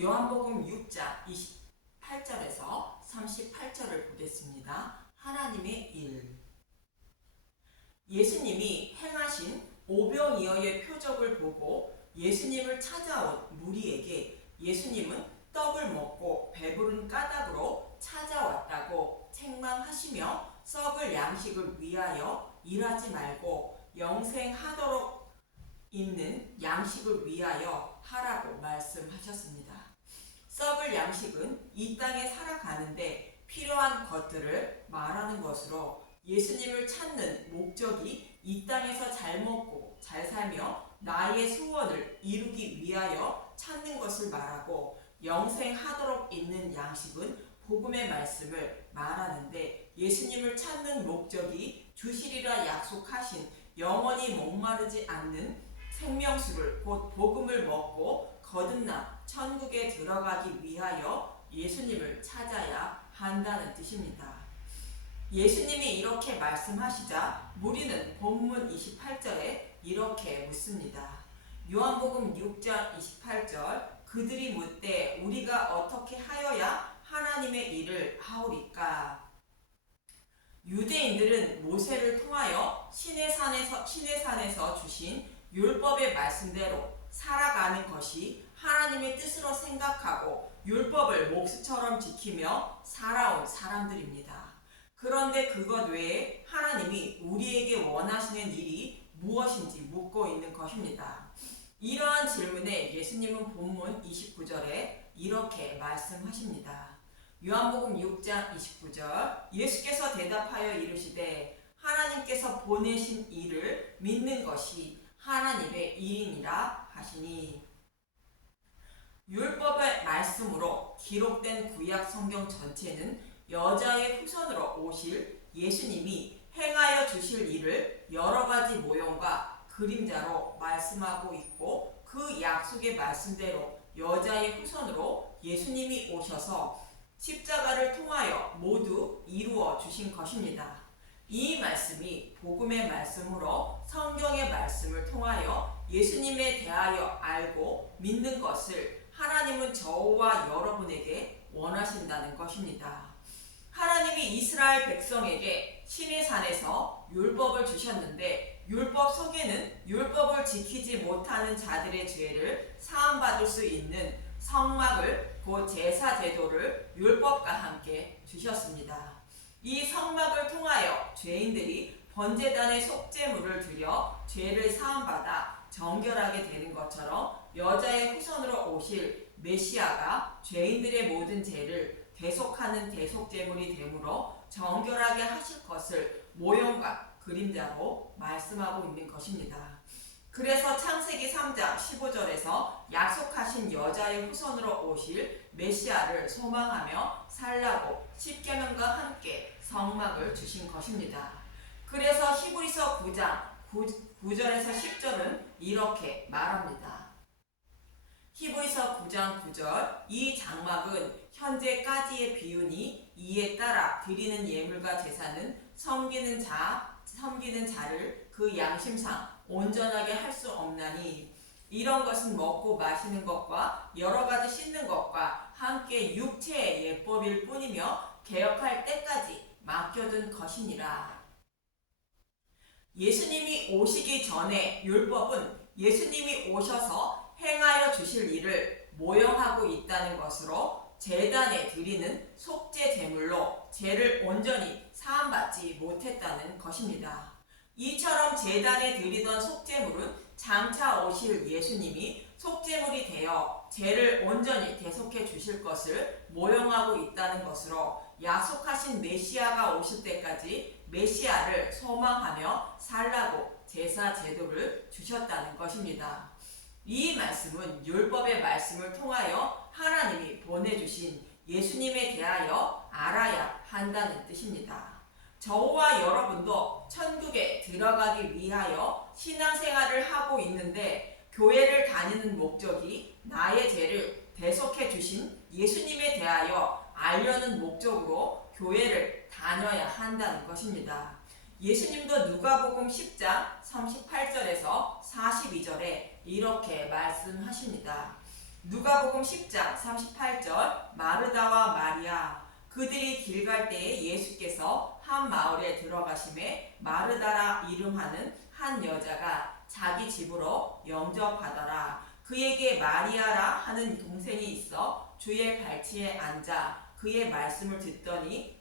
요한복음 6장 28절에서 38절을 보겠습니다. 하나님의 일. 예수님이 행하신 오병이어의 표적을 보고 예수님을 찾아온 무리에게 예수님은 떡을 먹고 배부른 까닭으로 찾아왔다고 책망하시며 썩을 양식을 위하여 일하지 말고 영생하도록 있는 양식을 위하여 하라고 말씀하셨습니다. 썩을 양식은 이 땅에 살아가는데 필요한 것들을 말하는 것으로 예수님을 찾는 목적이 이 땅에서 잘 먹고 잘 살며 나의 소원을 이루기 위하여 찾는 것을 말하고 영생하도록 있는 양식은 복음의 말씀을 말하는데 예수님을 찾는 목적이 주시리라 약속하신 영원히 목마르지 않는 생명수를 곧 복음을 먹고 거듭나 천국에 들어가기 위하여 예수님을 찾아야 한다는 뜻입니다. 예수님이 이렇게 말씀하시자 무리는 본문 28절에 이렇게 묻습니다. 요한복음 6장 28절 그들이 묻되 우리가 어떻게 하여야 하나님의 일을 하오리까? 유대인들은 모세를 통하여 신의 산에서 신의 산에서 주신 율법의 말씀대로 살아가는 것이 하나님의 뜻으로 생각하고 율법을 몫처럼 지키며 살아온 사람들입니다. 그런데 그것 외에 하나님이 우리에게 원하시는 일이 무엇인지 묻고 있는 것입니다. 이러한 질문에 예수님은 본문 29절에 이렇게 말씀하십니다. 요한복음 6장 29절 예수께서 대답하여 이르시되 하나님께서 보내신 일을 믿는 것이 하나님의 일이니라 하시니 율법의 말씀으로 기록된 구약 성경 전체는 여자의 후손으로 오실 예수님이 행하여 주실 일을 여러 가지 모형과 그림자로 말씀하고 있고 그 약속의 말씀대로 여자의 후손으로 예수님이 오셔서 십자가를 통하여 모두 이루어 주신 것입니다. 이 말씀이 복음의 말씀으로 성경의 말씀을 통하여 예수님에 대하여 알고 믿는 것을 하나님은 저와 여러분에게 원하신다는 것입니다. 하나님이 이스라엘 백성에게 신의 산에서 율법을 주셨는데 율법 속에는 율법을 지키지 못하는 자들의 죄를 사함받을 수 있는 성막을 곧 제사 제도를 율법과 함께 주셨습니다. 이 성막을 통하여 죄인들이 번제단의 속죄물을 드려 죄를 사함받아 정결하게 되는 것처럼 여자의 후손으로 오실 메시아가 죄인들의 모든 죄를 대속하는 대속제물이 되므로 정결하게 하실 것을 모형과 그림자로 말씀하고 있는 것입니다. 그래서 창세기 3장 15절에서 약속하신 여자의 후손으로 오실 메시아를 소망하며 살라고 십계명과 함께 성막을 주신 것입니다. 그래서 히브리서 9장 9, 9절에서 10절은 이렇게 말합니다. 히브리서 9장 9절 이 장막은 현재까지의 비유니 이에 따라 드리는 예물과 제사는 섬기는 자 섬기는 자를 그 양심상 온전하게 할 수 없나니 이런 것은 먹고 마시는 것과 여러 가지 씻는 것과 함께 육체의 예법일 뿐이며 개혁할 때까지 맡겨둔 것이니라. 예수님이 오시기 전에 율법은 예수님이 오셔서 행하여 주실 일을 모형하고 있다는 것으로 재단에 드리는 속죄 제물로 죄를 온전히 사함받지 못했다는 것입니다. 이처럼 재단에 드리던 속죄물은 장차 오실 예수님이 속죄물이 되어 죄를 온전히 대속해 주실 것을 모형하고 있다는 것으로 약속하신 메시아가 오실 때까지 메시아를 소망하며 살라고 제사 제도를 주셨다는 것입니다. 이 말씀은 율법의 말씀을 통하여 하나님이 보내주신 예수님에 대하여 알아야 한다는 뜻입니다. 저와 여러분도 천국에 들어가기 위하여 신앙생활을 하고 있는데 교회를 다니는 목적이 나의 죄를 대속해 주신 예수님에 대하여 알려는 목적으로 교회를 다녀야 한다는 것입니다. 예수님도 누가복음 10장 38절에서 42절에 이렇게 말씀하십니다. 누가복음 10장 38절 마르다와 마리아 그들이 길 갈 때에 예수께서 한 마을에 들어가심에 마르다라 이름하는 한 여자가 자기 집으로 영접하더라. 그에게 마리아라 하는 동생이 있어 주의 발치에 앉아 그의 말씀을 듣더니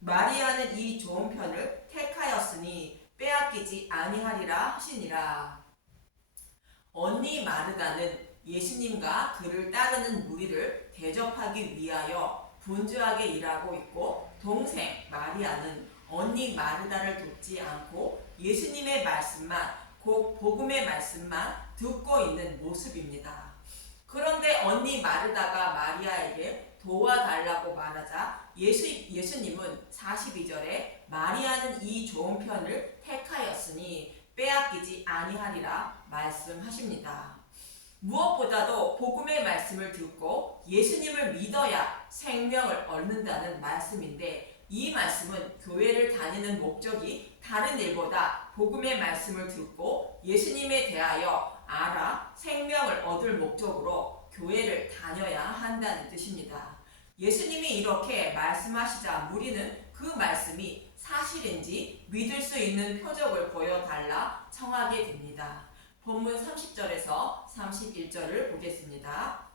마리아는 이 좋은 편을 택하였으니 빼앗기지 아니하리라 하시니라 언니 마르다는 예수님과 그를 따르는 무리를 대접하기 위하여 분주하게 일하고 있고 동생 마리아는 언니 마르다를 돕지 않고 예수님의 말씀만 곧 복음의 말씀만 듣고 있는 모습입니다. 그런데 언니 마르다가 마리아에게 도와달라고 말하자 예수, 예수님은 42절에 마리아는 이 좋은 편을 택하였으니 빼앗기지 아니하리라 말씀하십니다. 무엇보다도 복음의 말씀을 듣고 예수님을 믿어야 생명을 얻는다는 말씀인데 이 말씀은 교회를 다니는 목적이 다른 일보다 복음의 말씀을 듣고 예수님에 대하여 알아 생명을 얻을 목적으로 교회를 다녀야 한다는 뜻입니다. 예수님이 이렇게 말씀하시자 무리는 그 말씀이 사실인지 믿을 수 있는 표적을 보여달라 청하게 됩니다. 본문 30절에서 31절을 보겠습니다.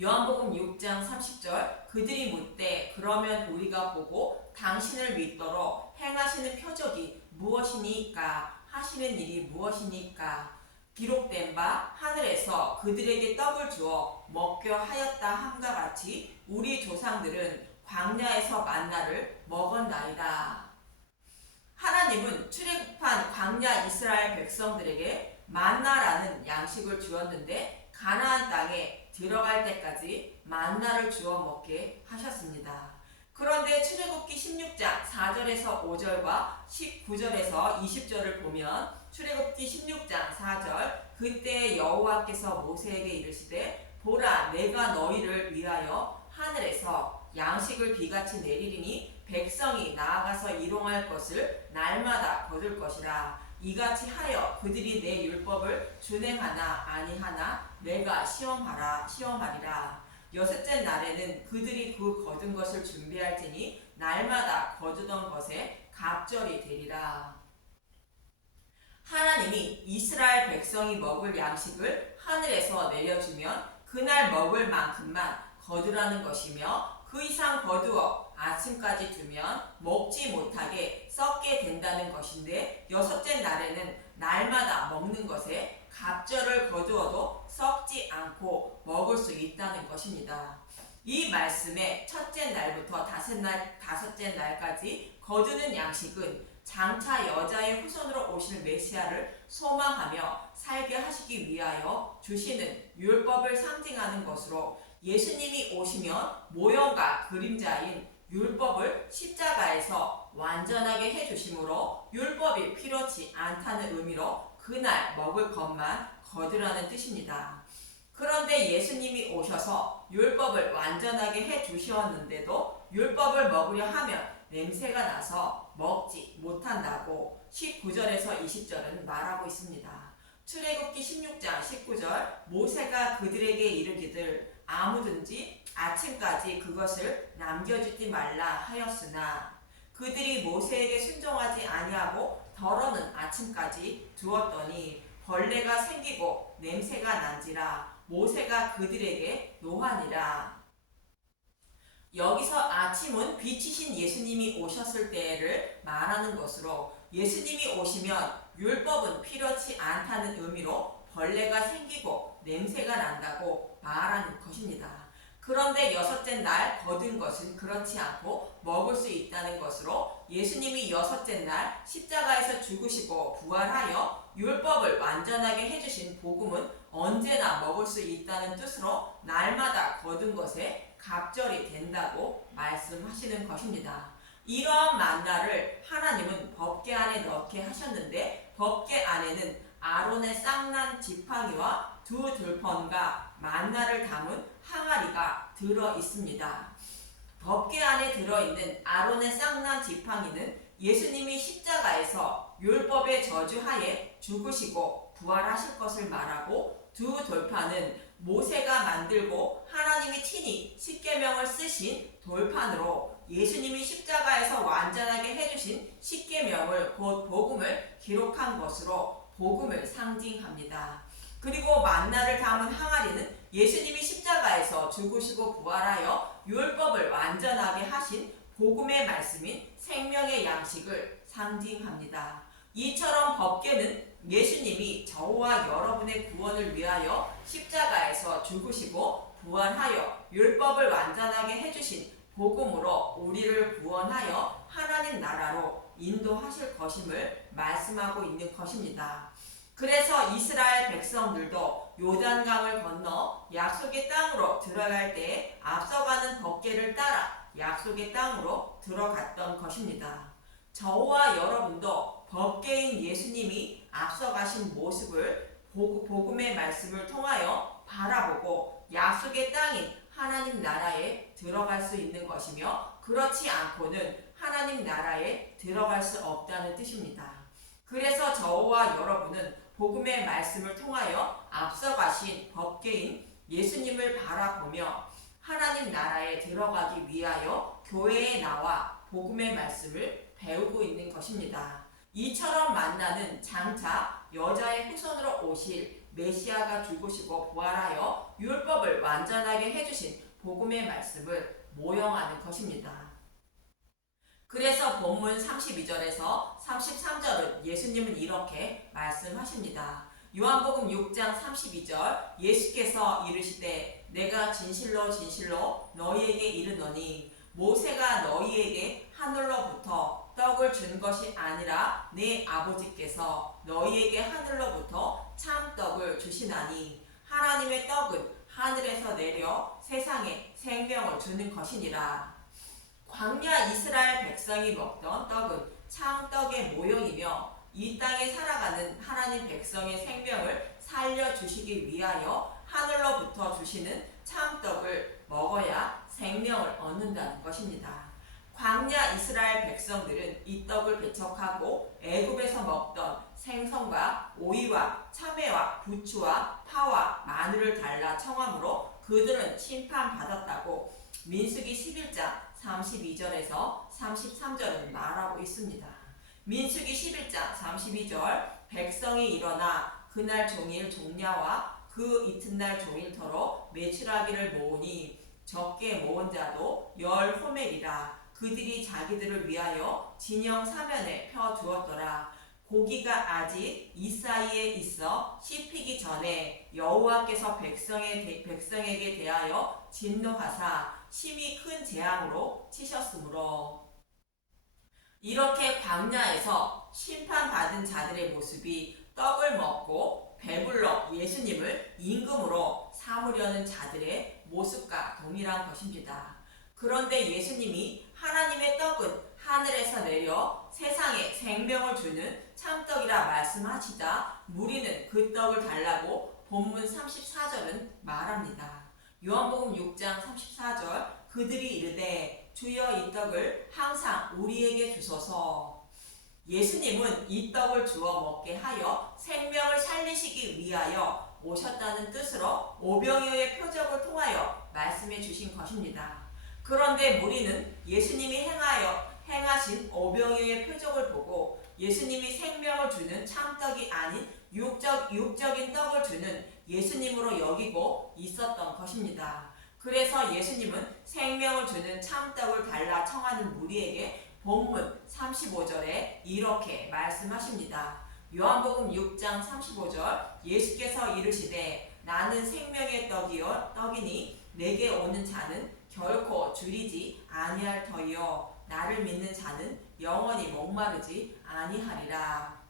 요한복음 6장 30절 그들이 묻되 그러면 우리가 보고 당신을 믿도록 행하시는 표적이 무엇이니까 하시는 일이 무엇이니까 기록된 바 하늘에서 그들에게 떡을 주어 먹게 하였다 함과 같이 우리 조상들은 광야에서 만나를 먹었나이다. 하나님은 출애굽한 광야 이스라엘 백성들에게 만나라는 양식을 주었는데 가나안 땅에 들어갈 때까지 만나를 주어 먹게 하셨습니다. 그런데 출애굽기 16장 4절에서 5절과 19절에서 20절을 보면 출애굽기 16장 4절 그때 여호와께서 모세에게 이르시되 보라 내가 너희를 위하여 하늘에서 양식을 비같이 내리리니 백성이 나아가서 일용할 것을 날마다 거둘 것이라. 이같이 하여 그들이 내 율법을 준행하나 아니하나 내가 시험하라 시험하리라. 여섯째 날에는 그들이 그 거둔 것을 준비할 테니 날마다 거두던 것에 갑절이 되리라. 하나님이 이스라엘 백성이 먹을 양식을 하늘에서 내려주면 그날 먹을 만큼만 거두라는 것이며 그 이상 거두어 아침까지 두면 먹지 못하게 썩게 된다는 것인데 여섯째 날에는 날마다 먹는 것에 갑절을 거두어도 썩지 않고 먹을 수 있다는 것입니다. 이 말씀의 첫째 날부터 다섯째 날까지 거두는 양식은 장차 여자의 후손으로 오실 메시아를 소망하며 살게 하시기 위하여 주시는 율법을 상징하는 것으로 예수님이 오시면 모형과 그림자인 율법을 십자가에서 완전하게 해주심으로 율법이 필요치 않다는 의미로 그날 먹을 것만 거두라는 뜻입니다. 그런데 예수님이 오셔서 율법을 완전하게 해주셨는데도 율법을 먹으려 하면 냄새가 나서 먹지 못한다고 19절에서 20절은 말하고 있습니다. 출애굽기 16장 19절 모세가 그들에게 이르기들 아무든지 아침까지 그것을 남겨주지 말라 하였으나 그들이 모세에게 순종하지 아니하고 더러는 아침까지 두었더니 벌레가 생기고 냄새가 난지라 모세가 그들에게 노하니라 여기서 아침은 빛이신 예수님이 오셨을 때를 말하는 것으로 예수님이 오시면 율법은 필요치 않다는 의미로 벌레가 생기고 냄새가 난다고 말하는 것입니다. 그런데 여섯째 날 거둔 것은 그렇지 않고 먹을 수 있다는 것으로 예수님이 여섯째 날 십자가에서 죽으시고 부활하여 율법을 완전하게 해주신 복음은 언제나 먹을 수 있다는 뜻으로 날마다 거둔 것에 갑절이 된다고 말씀하시는 것입니다. 이러한 만나를 하나님은 법계 안에 넣게 하셨는데 법계 안에는 아론의 쌍난 지팡이와 두 들펀과 만나를 담은 항아리가 들어 있습니다. 법계 안에 들어있는 아론의 쌍난 지팡이는 예수님이 십자가에서 율법의 저주하에 죽으시고 부활하실 것을 말하고 두 돌판은 모세가 만들고 하나님이 친히 십계명을 쓰신 돌판으로 예수님이 십자가에서 완전하게 해주신 십계명을 곧 복음을 기록한 것으로 복음을 상징합니다. 그리고 만나를 담은 항아리는 예수님이 십자가에서 죽으시고 부활하여 율법을 완전하게 하신 복음의 말씀인 생명의 양식을 상징합니다. 이처럼 법계는 예수님이 저와 여러분의 구원을 위하여 십자가에서 죽으시고 부활하여 율법을 완전하게 해주신 복음으로 우리를 구원하여 하나님 나라로 인도하실 것임을 말씀하고 있는 것입니다. 그래서 이스라엘 백성들도 요단강을 건너 약속의 땅으로 들어갈 때 앞서가는 법계를 따라 약속의 땅으로 들어갔던 것입니다. 저와 여러분도 법계인 예수님이 앞서가신 모습을 복- 복음의 말씀을 통하여 바라보고 약속의 땅인 하나님 나라에 들어갈 수 있는 것이며 그렇지 않고는 하나님 나라에 들어갈 수 없다는 뜻입니다. 그래서 저와 여러분은 복음의 말씀을 통하여 앞서가신 법계인 예수님을 바라보며 하나님 나라에 들어가기 위하여 교회에 나와 복음의 말씀을 배우고 있는 것입니다. 이처럼 만나는 장차 여자의 후손으로 오실 메시아가 죽으시고 부활하여 율법을 완전하게 해주신 복음의 말씀을 모형하는 것입니다. 그래서 본문 32절에서 33절은 예수님은 이렇게 말씀하십니다. 요한복음 6장 32절 예수께서 이르시되 내가 진실로 진실로 너희에게 이르노니 모세가 너희에게 하늘로부터 떡을 준 것이 아니라 내 아버지께서 너희에게 하늘로부터 참 떡을 주시나니 하나님의 떡은 하늘에서 내려 세상에 생명을 주는 것이니라. 광야 이스라엘 백성이 먹던 떡은 참 떡의 모형이며 이 땅에 살아가는 하나님 백성의 생명을 살려주시기 위하여 하늘로부터 주시는 참떡을 먹어야 생명을 얻는다는 것입니다. 광야 이스라엘 백성들은 이 떡을 배척하고 애굽에서 먹던 생선과 오이와 참외와 부추와 파와 마늘을 달라 청함으로 그들은 심판받았다고 민수기 11장 32절에서 33절은 말하고 있습니다. 민수기 11장 32절 백성이 일어나 그날 종일 종야와 그 이튿날 종일터로 매출하기를 모으니 적게 모은 자도 열 호멜이라 그들이 자기들을 위하여 진영 사면에 펴 두었더라 고기가 아직 이 사이에 있어 씹히기 전에 여호와께서 백성의 대- 백성에게 대하여 진노하사 심히 큰 재앙으로 치셨으므로 이렇게 광야에서 심판받은 자들의 모습이 떡을 먹고 배불러 예수님을 임금으로 삼으려는 자들의 모습과 동일한 것입니다. 그런데 예수님이 하나님의 떡은 하늘에서 내려 세상에 생명을 주는 참떡이라 말씀하시자 무리는 그 떡을 달라고 본문 34절은 말합니다. 요한복음 6장 34절 그들이 이르되 주여 이 떡을 항상 우리에게 주소서 예수님은 이 떡을 주어 먹게 하여 생명을 살리시기 위하여 오셨다는 뜻으로 오병이어의 표적을 통하여 말씀해 주신 것입니다. 그런데 무리는 예수님이 행하여 행하신 오병이어의 표적을 보고 예수님이 생명을 주는 참떡이 아닌 육적, 육적인 떡을 주는 예수님으로 여기고 있었던 것입니다. 그래서 예수님은 생명을 주는 참떡을 달라 청하는 무리에게 본문 35절에 이렇게 말씀하십니다. 요한복음 6장 35절 예수께서 이르시되 나는 생명의 떡이요 떡이니 내게 오는 자는 결코 줄이지 아니할 터이요 나를 믿는 자는 영원히 목마르지 아니하리라.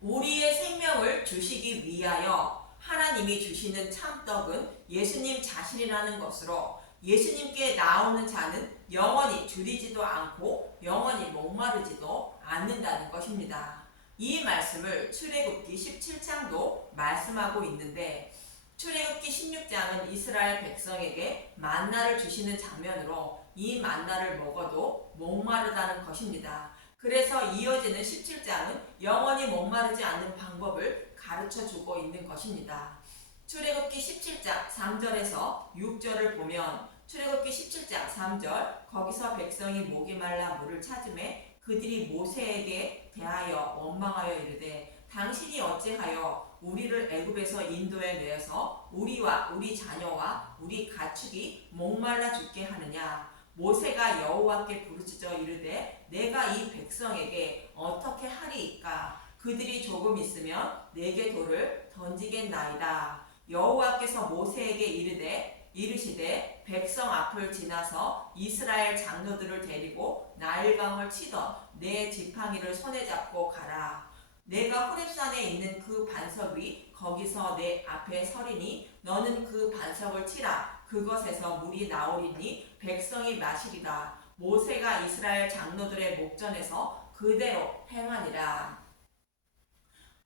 우리의 생명을 주시기 위하여 하나님이 주시는 참떡은 예수님 자신이라는 것으로 예수님께 나오는 자는 영원히 줄이지도 않고 영원히 목마르지도 않는다는 것입니다. 이 말씀을 출애굽기 17장도 말씀하고 있는데 출애굽기 16장은 이스라엘 백성에게 만나를 주시는 장면으로 이 만나를 먹어도 목마르다는 것입니다. 그래서 이어지는 17장은 영원히 목마르지 않는 방법을 가르쳐 주고 있는 것입니다. 출애굽기 17장 3절에서 6절을 보면 출애굽기 17장 3절 거기서 백성이 목이 말라 물을 찾음에 그들이 모세에게 대하여 원망하여 이르되 당신이 어찌하여 우리를 애굽에서 인도에 내어서 우리와 우리 자녀와 우리 가축이 목말라 죽게 하느냐? 모세가 여호와께 부르짖어 이르되 내가 이 백성에게 어떻게 하리이까? 그들이 조금 있으면 내게 돌을 던지겠나이다. 여호와께서 모세에게 이르되 이르시되 백성 앞을 지나서 이스라엘 장로들을 데리고 나일강을 치던 내 지팡이를 손에 잡고 가라 내가 호렙산에 있는 그 반석 위 거기서 내 앞에 서리니 너는 그 반석을 치라. 그것에서 물이 나오리니 백성이 마시리라. 모세가 이스라엘 장로들의 목전에서 그대로 행하니라.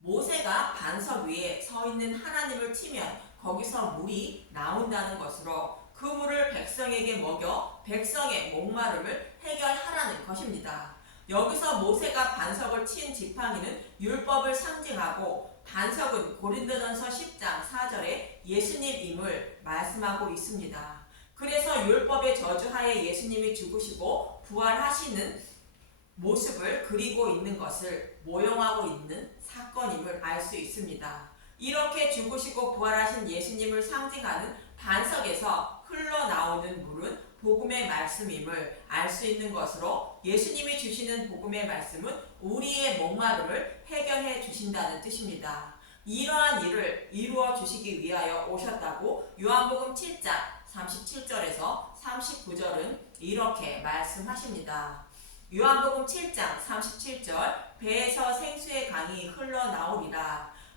모세가 반석 위에 서 있는 하나님을 치면 거기서 물이 나온다는 것으로 그 물을 백성에게 먹여 백성의 목마름을 해결하라는 것입니다. 여기서 모세가 반석을 친 지팡이는 율법을 상징하고 반석은 고린도전서 10장 4절에 예수님임을 말씀하고 있습니다. 그래서 율법의 저주하에 예수님이 죽으시고 부활하시는 모습을 그리고 있는 것을 모형하고 있는 사건임을 알 수 있습니다. 이렇게 죽으시고 부활하신 예수님을 상징하는 반석에서 흘러나오는 물은 복음의 말씀임을 알 수 있는 것으로 예수님이 주시는 복음의 말씀은 우리의 목마름을 해결해 주신다는 뜻입니다. 이러한 일을 이루어 주시기 위하여 오셨다고 요한복음 7장 37절에서 39절은 이렇게 말씀하십니다. 요한복음 7장 37절 배에서 생수의 강이 흘러나오리라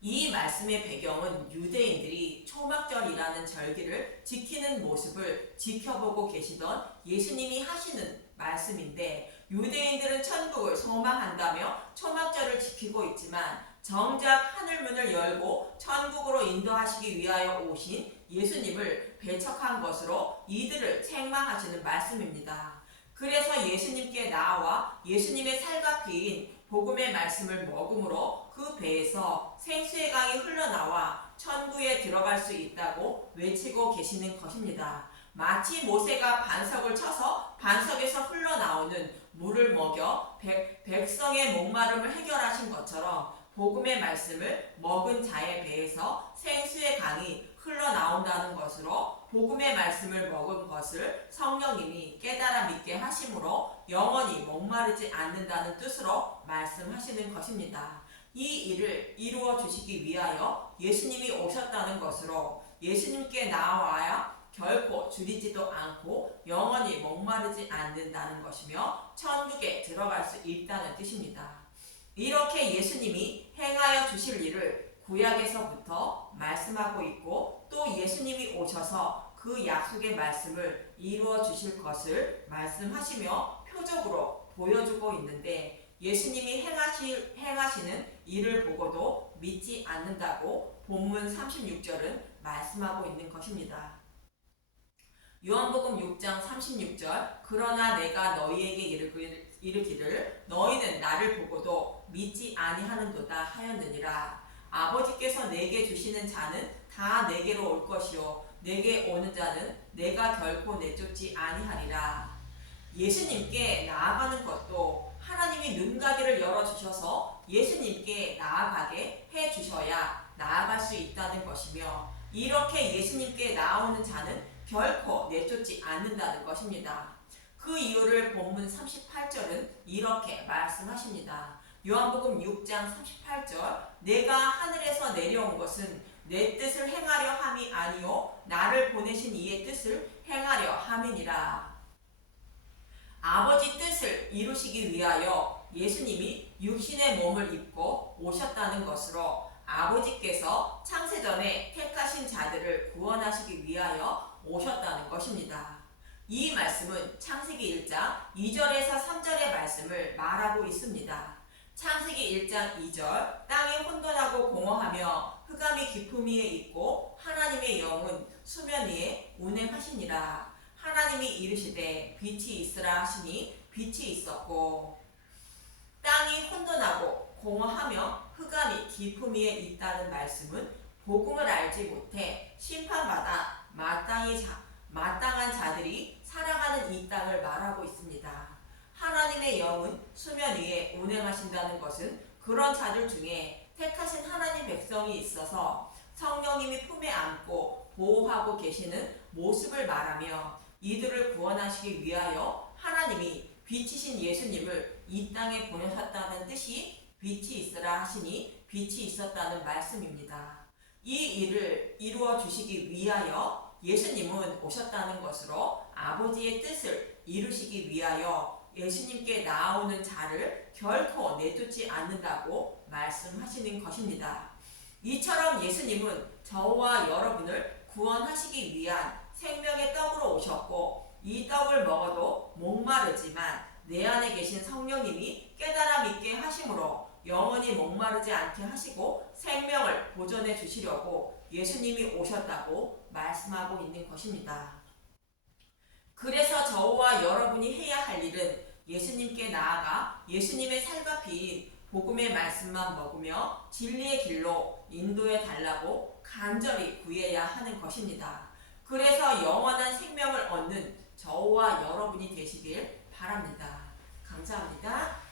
이 말씀의 배경은 유대인들이 초막절이라는 절기를 지키는 모습을 지켜보고 계시던 예수님이 하시는 말씀인데 유대인들은 천국을 소망한다며 초막절을 지키고 있지만 정작 하늘문을 열고 천국으로 인도하시기 위하여 오신 예수님을 배척한 것으로 이들을 책망하시는 말씀입니다. 그래서 예수님께 나와 예수님의 살과 피인 복음의 말씀을 먹음으로 그 배에서 생수의 강이 흘러나와 천국에 들어갈 수 있다고 외치고 계시는 것입니다. 마치 모세가 반석을 쳐서 반석에서 흘러나오는 물을 먹여 백, 백성의 목마름을 해결하신 것처럼 복음의 말씀을 먹은 자의 배에서 생수의 강이 흘러나온다는 것으로 복음의 말씀을 먹은 것을 성령님이 깨달아 믿게 하심으로 영원히 목마르지 않는다는 뜻으로 말씀하시는 것입니다. 이 일을 이루어 주시기 위하여 예수님이 오셨다는 것으로 예수님께 나와야 결코 줄이지도 않고 영원히 목마르지 않는다는 것이며 천국에 들어갈 수 있다는 뜻입니다. 이렇게 예수님이 행하여 주실 일을 구약에서부터 말씀하고 있고 또 예수님이 오셔서 그 약속의 말씀을 이루어 주실 것을 말씀하시며 표적으로 보여주고 있는데 예수님이 행하시, 행하시는 일을 보고도 믿지 않는다고 본문 36절은 말씀하고 있는 것입니다. 요한복음 6장 36절 그러나 내가 너희에게 이르기를, 너희는 나를 보고도 믿지 아니하는도다 하였느니라 아버지께서 내게 주시는 자는 다 내게로 올 것이요 내게 오는 자는 내가 결코 내쫓지 아니하리라. 예수님께 나아가는 것도 하나님이 눈가게를 열어주셔서 예수님께 나아가게 해 주셔야 나아갈 수 있다는 것이며 이렇게 예수님께 나오는 자는 결코 내쫓지 않는다는 것입니다. 그 이유를 본문 38절은 이렇게 말씀하십니다. 요한복음 6장 38절 내가 하늘에서 내려온 것은 내 뜻을 행하려 함이 아니요 나를 보내신 이의 뜻을 행하려 함이니라. 아버지 뜻을 이루시기 위하여 예수님이 육신의 몸을 입고 오셨다는 것으로 아버지께서 창세전에 택하신 자들을 구원하시기 위하여 오셨다는 것입니다. 이 말씀은 창세기 1장 2절에서 3절의 말씀을 말하고 있습니다. 창세기 1장 2절 땅이 혼돈하고 공허하며 흑암이 깊음 위에 있고 하나님의 영은 수면 위에 운행하시니라. 하나님이 이르시되 빛이 있으라 하시니 빛이 있었고 땅이 혼돈하고 공허하며 흑암이 깊음 위에 있다는 말씀은 복음을 알지 못해 심판받아 마땅히 자, 마땅한 자들이 살아가는 이 땅을 말하고 있습니다. 하나님의 영은 수면 위에 운행하신다는 것은 그런 자들 중에 택하신 하나님 백성이 있어서 성령님이 품에 안고 보호하고 계시는 모습을 말하며 이들을 구원하시기 위하여 하나님이 빛이신 예수님을 이 땅에 보내셨다는 뜻이 빛이 있으라 하시니 빛이 있었다는 말씀입니다. 이 일을 이루어 주시기 위하여 예수님은 오셨다는 것으로 아버지의 뜻을 이루시기 위하여 예수님께 나오는 자를 결코 내쫓지 않는다고 말씀하시는 것입니다. 이처럼 예수님은 저와 여러분을 구원하시기 위한 생명의 떡으로 오셨고 이 떡을 먹어도 목마르지만 내 안에 계신 성령님이 깨달음 있게 하심으로 영원히 목마르지 않게 하시고 생명을 보존해 주시려고 예수님이 오셨다고 말씀하고 있는 것입니다. 그래서 저와 여러분이 해야 할 일은 예수님께 나아가 예수님의 살과 피 복음의 말씀만 먹으며 진리의 길로 인도해 달라고 간절히 구해야 하는 것입니다. 그래서 영원한 생명을 얻는 저와 여러분이 되시길 바랍니다. 감사합니다.